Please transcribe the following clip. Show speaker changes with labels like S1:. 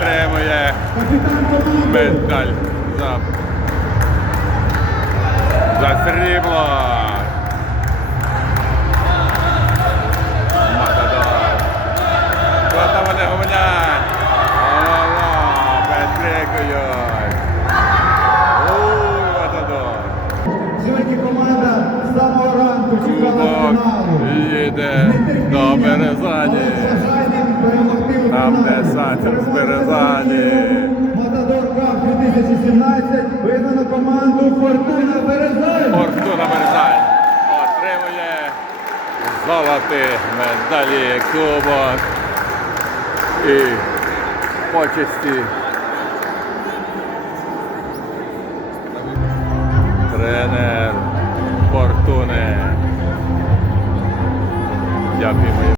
S1: отримує медаль за, за срібло. Матадор. Що там вони гомонять? Ала, підкрикують. Уй, Матадор.
S2: Сьогодні команда з самого ранку чекала фіналу.
S1: їде до Березані. Правда, Сатір з Березані.
S2: Матадор Кап 2017 визнано команду Фортуна Березань.
S1: Фортуна Березань отримує золоті медалі кубок і почесті. Тренер Фортуни. Дякуємо.